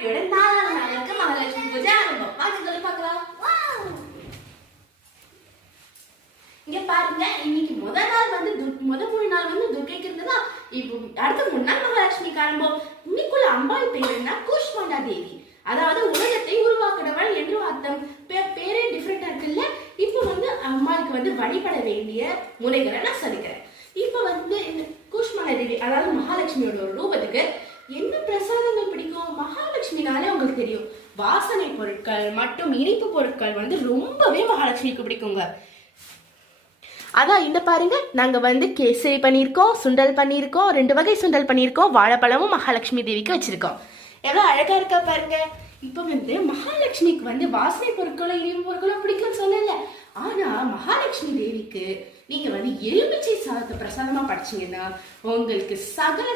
நவராத்திரியோட 4ஆவது நாளுக்கு மகாலட்சுமி பூஜை ஆரம்பம். வாங்க பார்க்கலாம். இங்க பாருங்க, இன்னைக்கு முதல் நாள் வந்து முதல் 3 நாள் வந்து துர்க்கைக்கு இருந்ததா, இப்போ அடுத்த 3 நாள் மகாலட்சுமிக்கு ஆரம்பம். இன்னைக்குள்ள அம்பாள் பேர் என்ன? கூஷ்மாண்டா தேவி, அதாவது உலகத்தை உருவாக்குறவள் என்று அர்த்தம். பேரே டிஃப்ரெண்டா இருக்குல்ல. இப்போ வந்து அம்பாளுக்கு வந்து வழிபட வேண்டிய முறைகளை நான் சொல்லிக்கிறேன். இப்போ வந்து கூஷ்மாண்டா தேவி, அதாவது மகாலட்சுமியோட ஒரு ரூபத்துக்கு என்ன பிரசாதங்கள் பிடிக்கும்? மகாலட்சுமினாலே உங்களுக்கு தெரியும், வாசனை பொருட்கள் மற்றும் இனிப்பு பொருட்கள் வந்து ரொம்பவே மகாலட்சுமிக்கு பிடிக்குங்க. அதான் இந்த பாருங்க, நாங்க வந்து கேசரி பண்ணியிருக்கோம், சுண்டல் பண்ணியிருக்கோம், 2 வகை சுண்டல் பண்ணியிருக்கோம், வாழைப்பழமும் மகாலட்சுமி தேவிக்கு வச்சிருக்கோம். எவ்வளோ அழகா இருக்கா பாருங்க. இப்போ வந்து மகாலட்சுமிக்கு வந்து வாசனை பொருட்களும் இனிப்பு பொருட்களும் பிடிக்கும்னு சொல்லல. ஆனா மகாலட்சுமி தேவிக்கு நீங்க வந்து எலுமிச்சை சாதத்தை பிரசாதமா படிச்சீங்கன்னா உங்களுக்கு சகல